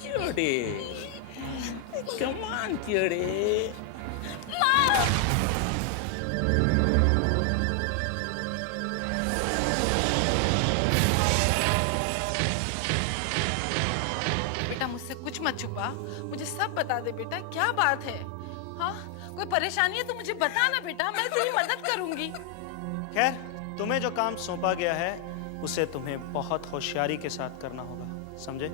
Cutie. Come on, cutie. बेटा मुझसे कुछ मत छुपा, मुझे सब बता दे बेटा, क्या बात है? हाँ, कोई परेशानी है तो मुझे बता ना बेटा, मैं तेरी मदद करूंगी। खैर, तुम्हें जो काम सौंपा गया है उसे तुम्हें बहुत होशियारी के साथ करना होगा, समझे?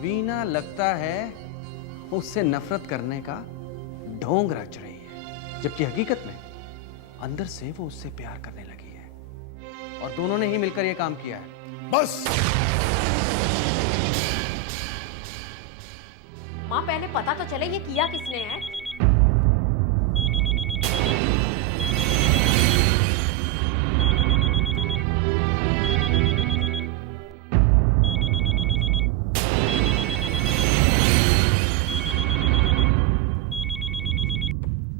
वीना लगता है उससे नफरत करने का ढोंग रच रही है, जबकि हकीकत में अंदर से वो उससे प्यार करने लगी है और दोनों ने ही मिलकर यह काम किया है। बस माँ, पहले पता तो चले ये किया किसने है।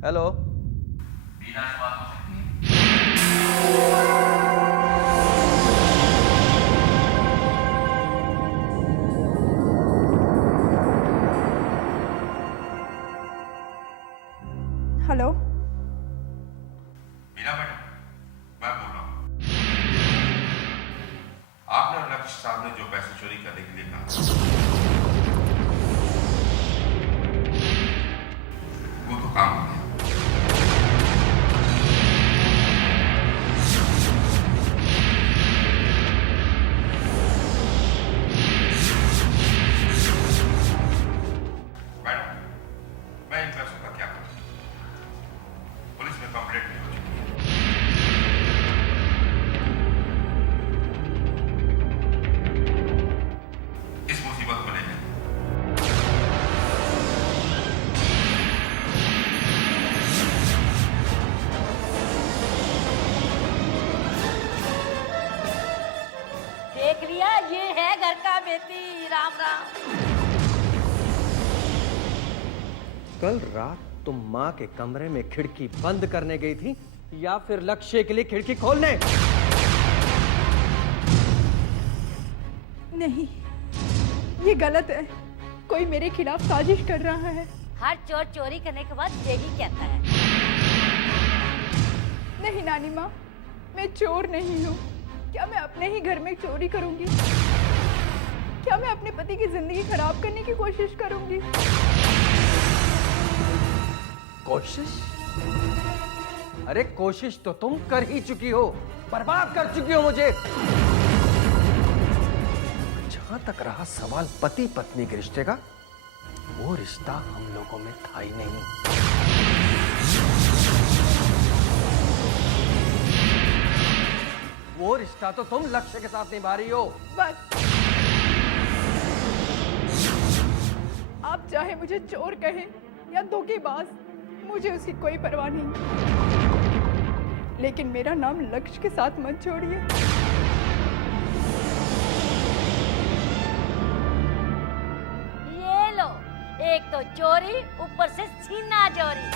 हेलो, बीना से बात हो सकती है? हेलो, बीना मैडम, मैं बोल रहा हूँ। आपने और लक्ष्य साहब ने जो पैसे चोरी करने के लिए कहा, वो तो काम हो गया। मैडम, मैं इन पैसों का क्या करूँ? पुलिस में कंप्लेंट नहीं हो चुकी है। इस मुसीबत को लेकर देख लिया, ये है घर का बेटी। राम राम। कल रात तुम माँ के कमरे में खिड़की बंद करने गई थी या फिर लक्ष्य के लिए खिड़की खोलने? नहीं, ये गलत है। कोई मेरे खिलाफ साजिश कर रहा है। हर चोर चोरी करने के बाद यही कहता है। नहीं नानी माँ, मैं चोर नहीं हूँ। क्या मैं अपने ही घर में चोरी करूंगी? क्या मैं अपने पति की जिंदगी खराब करने की कोशिश करूंगी? कोशिश? अरे कोशिश तो तुम कर ही चुकी हो, बर्बाद कर चुकी हो मुझे। जहां तक रहा सवाल पति पत्नी के रिश्ते का, वो रिश्ता हम लोगों में था ही नहीं। वो रिश्ता तो तुम लक्ष्य के साथ निभा रही हो। बस, आप चाहे मुझे चोर कहें या धोखेबाज, मुझे उसकी कोई परवाह नहीं, लेकिन मेरा नाम लक्ष्य के साथ मत जोड़िए। ये लो, एक तो चोरी, ऊपर से सीना चोरी।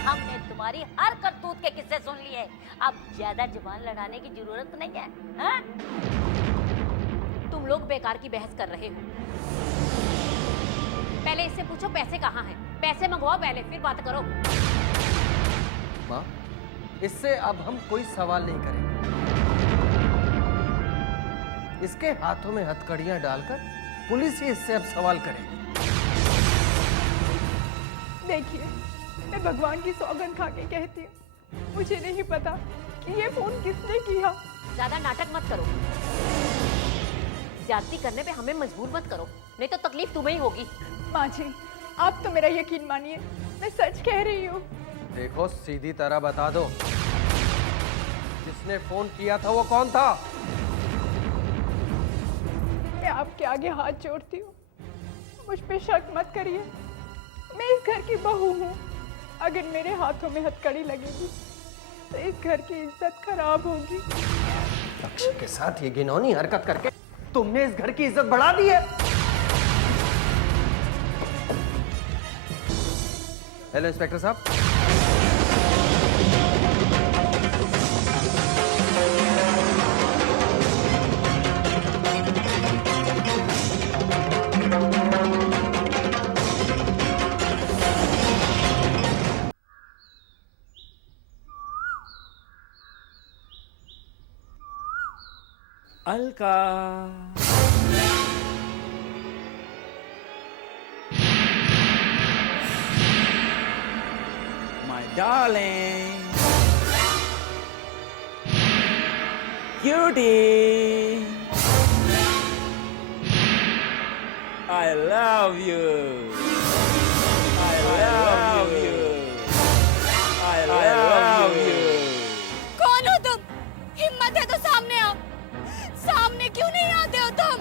हमने तुम्हारी हर करतूत के किस्से सुन लिए, अब ज्यादा जुबान लड़ाने की जरूरत नहीं है। हाँ? तुम लोग बेकार की बहस कर रहे हो। पहले इससे पूछो पैसे कहाँ हैं। पैसे मंगवाओ पहले, फिर बात करो। माँ, इससे अब हम कोई सवाल नहीं करेंगे। इसके हाथों में हथकड़ियां डालकर पुलिस ही इससे अब सवाल करेगी। देखिए, मैं भगवान की सौगंध खा के कहती हूँ, मुझे नहीं पता कि ये फोन किसने किया। ज्यादा नाटक मत करो। ज्यादती करने पे हमें मजबूर मत करो, नहीं तो तकलीफ तुम्हें ही होगी। माँ जी, आप तो मेरा यकीन मानिए, मैं सच कह रही हूँ। देखो, सीधी तरह बता दो, जिसने फोन किया था वो कौन था? मैं आपके आगे हाथ जोड़ती हूँ, मुझ पे शक मत करिए। मैं इस घर की बहू हूँ। अगर मेरे हाथों में हथकड़ी लगेगी तो इस घर की इज्जत खराब होगी। लक्ष्य के साथ ये घिनौनी हरकत करके तुमने इस घर की इज्जत बढ़ा दी है। हेलो इंस्पेक्टर साहब। Alka, my darling, cutie, I love you. I love you. I love you. कौन हो तुम? हिम्मत है तो सामने आओ। सामने क्यों नहीं आते हो तुम?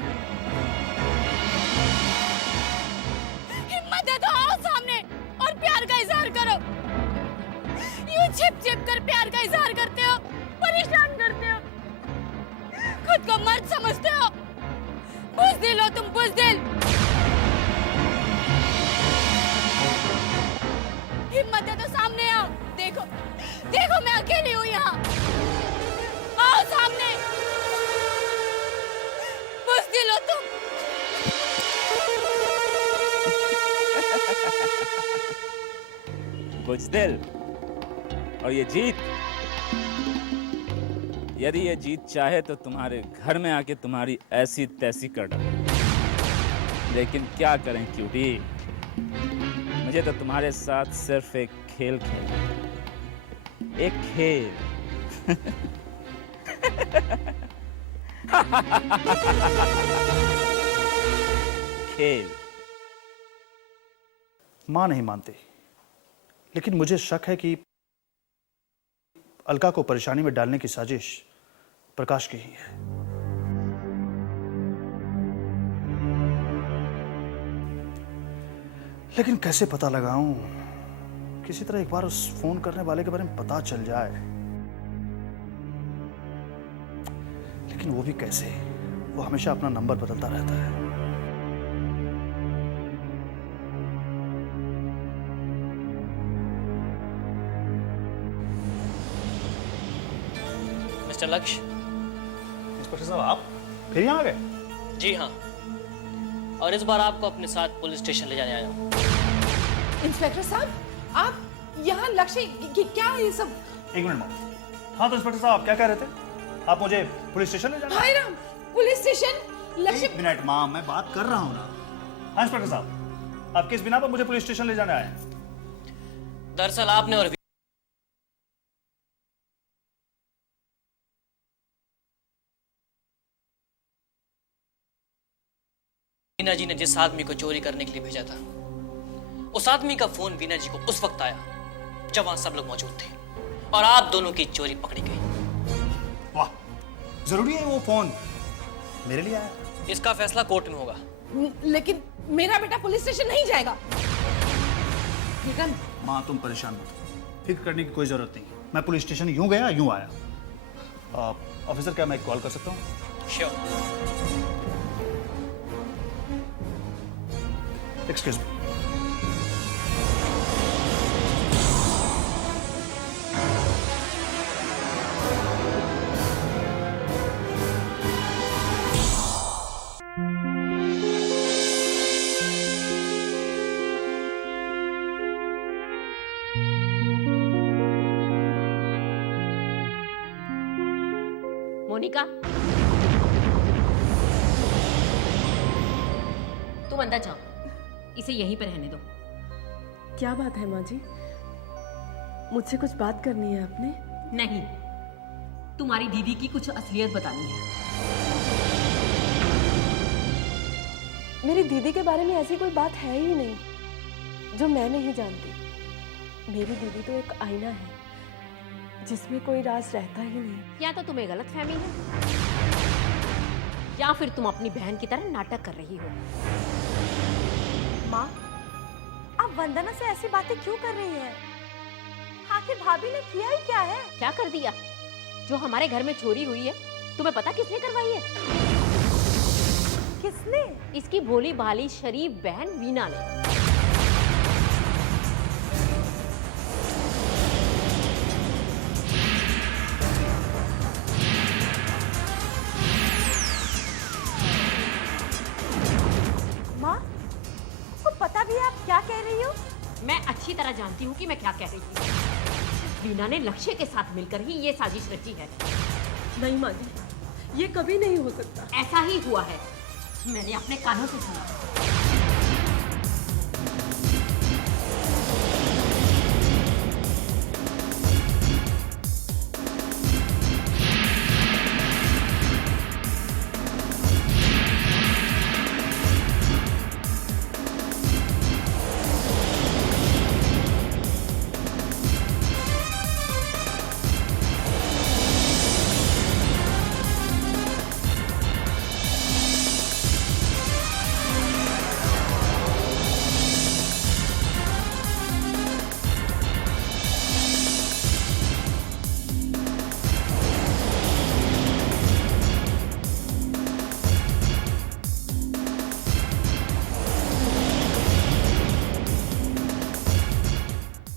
हिम्मत है तो आओ सामने और प्यार का इजहार करो। यूं छिप छिप कर प्यार का इजहार करते हो, परेशान करते हो, खुद को मर्द समझते हो। बुज़दिल हो तुम, बुज़दिल। हिम्मत है तो सामने आओ। देखो देखो मैं अकेली हूँ यहाँ। आओ सामने। बुज़दिल हो तुम। बुज़दिल और ये जीत, यदि ये जीत चाहे तो तुम्हारे घर में आके तुम्हारी ऐसी तैसी कर डाले। लेकिन क्या करें क्यूटी, मुझे तो तुम्हारे साथ सिर्फ एक खेल खेलना है। एक खेल। खेल। माँ नहीं मानती, लेकिन मुझे शक है कि अलका को परेशानी में डालने की साजिश प्रकाश की ही है। लेकिन कैसे पता लगाऊं? किसी तरह एक बार उस फोन करने वाले के बारे में पता चल जाए। लेकिन वो भी कैसे? वो हमेशा अपना नंबर बदलता रहता है। मिस्टर लक्ष्य। इंस्पेक्टर साहब, आप फिर यहाँ आ गए? जी हाँ, और इस बार आपको अपने साथ पुलिस स्टेशन ले जाने आया हूँ। इंस्पेक्टर साहब, आप यहाँ लक्ष्य क्या है ये सब? एक मिनट मैम। हाँ तो इंस्पेक्टर साहब, आप क्या कह रहे थे? आप मुझे पुलिस स्टेशन ले जाना? हाय राम, पुलिस स्टेशन? लक्ष्य। एक मिनट मैम, मैं बात कर रहा हूँ ना। हाँ इंस्पेक्टर साहब, आप किस बिना पर मुझे पुलिस स्टेशन ले जाने आए हैं? दरअसल आपने और वीना जी ने जिस आदमी को चोरी करने के लिए भेजा था, उस आदमी का फोन वीना जी को उस वक्त आया जब वहां सब लोग मौजूद थे और आप दोनों की चोरी पकड़ी गई। वाह, जरूरी है वो फोन मेरे लिए आया? इसका फैसला कोर्ट में होगा। लेकिन मेरा बेटा पुलिस स्टेशन नहीं जाएगा। माँ तुम परेशान मत हो, फिक्र करने की कोई जरूरत नहीं। मैं पुलिस स्टेशन यूं गया यूं आया। ऑफिसर, क्या मैं एक कॉल कर सकता हूँ? श्योर। Excuse me. मोनिका, तुम अंदर जाओ, इसे यहीं पर रहने दो। क्या बात है माँ जी? मुझसे कुछ बात करनी है आपने? नहीं, तुम्हारी दीदी की कुछ असलियत बतानी है। मेरी दीदी के बारे में ऐसी कोई बात है ही नहीं जो मैं नहीं जानती। मेरी दीदी तो एक आईना है जिसमें कोई राज रहता ही नहीं। या तो तुम्हें गलतफहमी है, या फिर तुम अपनी बहन की तरह नाटक कर रही हो। माँ, आप वंदना से ऐसी बातें क्यों कर रही हैं? आखिर भाभी ने किया ही क्या है? क्या कर दिया? जो हमारे घर में चोरी हुई है, तुम्हें पता किसने करवाई है? किसने? इसकी भोली भाली शरीफ बहन वीना ने। माँ, आपको पता भी है आप क्या कह रही हो? मैं अच्छी तरह जानती हूँ कि मैं क्या कह रही हूँ। वीना ने लक्ष्य के साथ मिलकर ही ये साजिश रची है। नहीं माँ जी, ये कभी नहीं हो सकता। ऐसा ही हुआ है, मैंने अपने कानों से सुना।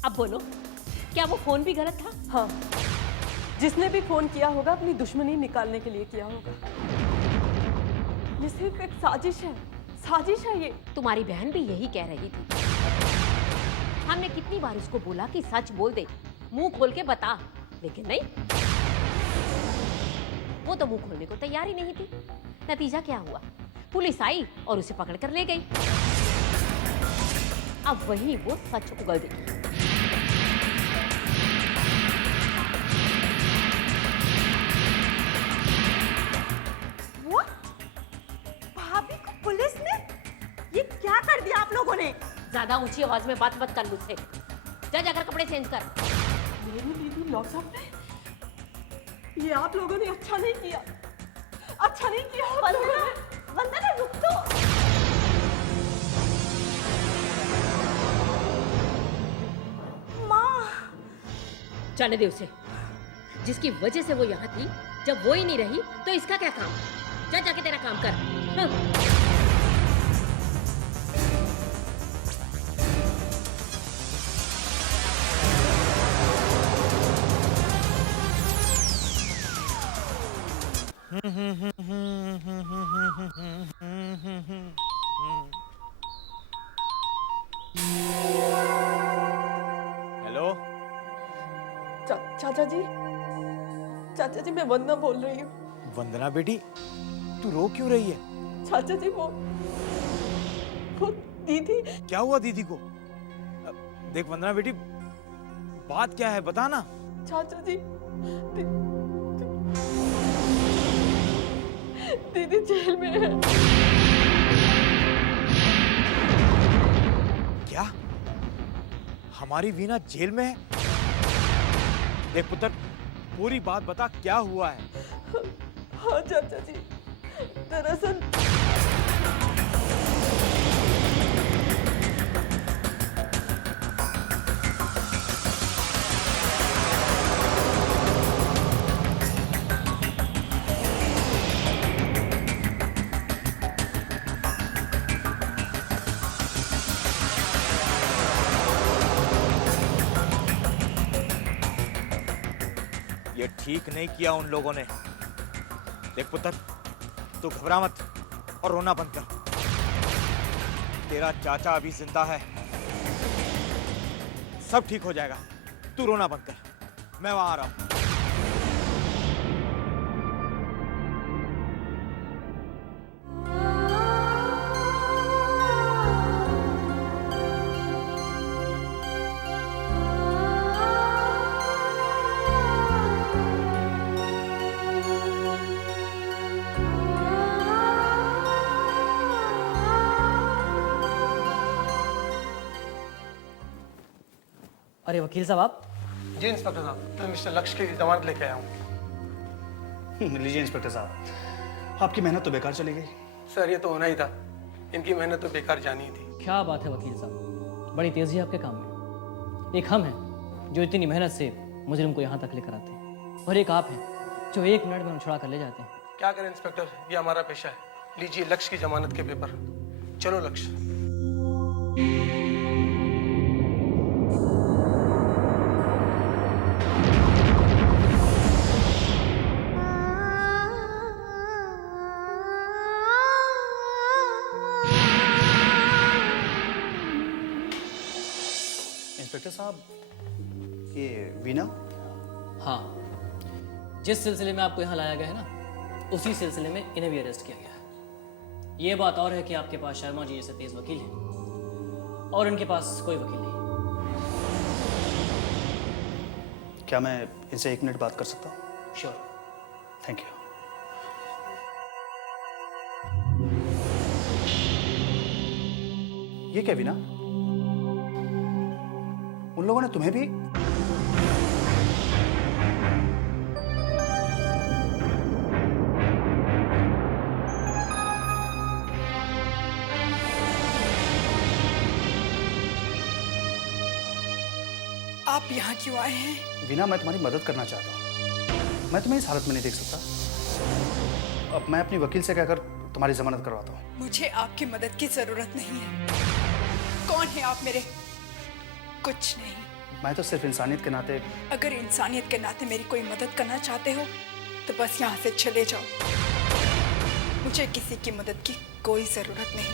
अब बोलो, क्या वो फोन भी गलत था? हाँ, जिसने भी फोन किया होगा अपनी दुश्मनी निकालने के लिए किया होगा। ये सिर्फ एक साजिश है, साजिश है ये। तुम्हारी बहन भी यही कह रही थी। हमने कितनी बार उसको बोला कि सच बोल दे, मुंह खोल के बता, लेकिन नहीं, वो तो मुंह खोलने को तैयार ही नहीं थी। नतीजा क्या हुआ? पुलिस आई और उसे पकड़ कर ले गई। अब वही वो सच उगल देगी। भाभी को पुलिस ने? ये क्या कर दिया आप लोगों ने? ज्यादा ऊंची आवाज में बात मत कर मुझसे। जा जाकर कपड़े चेंज कर। मेरी दीदी लॉकअप में? ये आप लोगों ने अच्छा नहीं किया, अच्छा नहीं किया। वंदना रुक तो। माँ, जाने दे उसे। जिसकी वजह से वो यहाँ थी, जब वो ही नहीं रही तो इसका क्या काम? जा जाके तेरा काम कर। हाँ। हेलो, चाचा जी, चाचा जी मैं वंदना बोल रही हूँ। वंदना बेटी, तू रो क्यों रही है? चाचा जी वो दीदी। क्या हुआ दीदी को? देख वंदना बेटी, बात क्या है बता ना। चाचा जी, दीदी जेल में है। क्या? हमारी वीना जेल में है? देख पुत्र, पूरी बात बता, क्या हुआ है? हाँ चाचा जी, दरअसल ये ठीक नहीं किया उन लोगों ने। देख पुत्र, तू घबरा मत और रोना बंद कर। तेरा चाचा अभी जिंदा है, सब ठीक हो जाएगा। तू रोना बंद कर, मैं वहां आ रहा हूं। अरे वकील साहब आप? जी इंस्पेक्टर साहब, मैं मिस्टर लक्ष्य की जमानत लेके आया हूँ। लीजिए इंस्पेक्टर साहब, आपकी मेहनत तो बेकार चली गई। सर ये तो होना ही था, इनकी मेहनत तो बेकार जानी ही थी। क्या बात है वकील साहब, बड़ी तेजी है आपके काम में। एक हम हैं जो इतनी मेहनत से मुजरिम को यहाँ तक लेकर आते हैं, और एक आप हैं जो 1 मिनट में छुड़ा कर ले जाते हैं। क्या करें इंस्पेक्टर, ये हमारा पेशा है। लीजिए लक्ष्य की जमानत के पेपर। चलो लक्ष्य। इंस्पेक्टर साहब, ये वीना? हाँ, जिस सिलसिले में आपको यहाँ लाया गया है ना, उसी सिलसिले में इन्हें भी अरेस्ट किया गया है। ये बात और है कि आपके पास शर्मा जी जैसे तेज वकील हैं और इनके पास कोई वकील नहीं। क्या मैं इनसे 1 मिनट बात कर सकता हूँ? श्योर। Thank you. ये क्या वीना, उन लोगों ने तुम्हें भी? आप यहाँ क्यों आए हैं? वीना, मैं तुम्हारी मदद करना चाहता हूँ। मैं तुम्हें इस हालत में नहीं देख सकता। अब मैं अपनी वकील से कहकर तुम्हारी जमानत करवाता हूँ। मुझे आपकी मदद की जरूरत नहीं है। कौन है आप मेरे? कुछ नहीं। मैं तो सिर्फ इंसानियत के नाते। अगर इंसानियत के नाते मेरी कोई मदद करना चाहते हो तो बस यहाँ से चले जाओ। मुझे किसी की मदद की कोई जरूरत नहीं।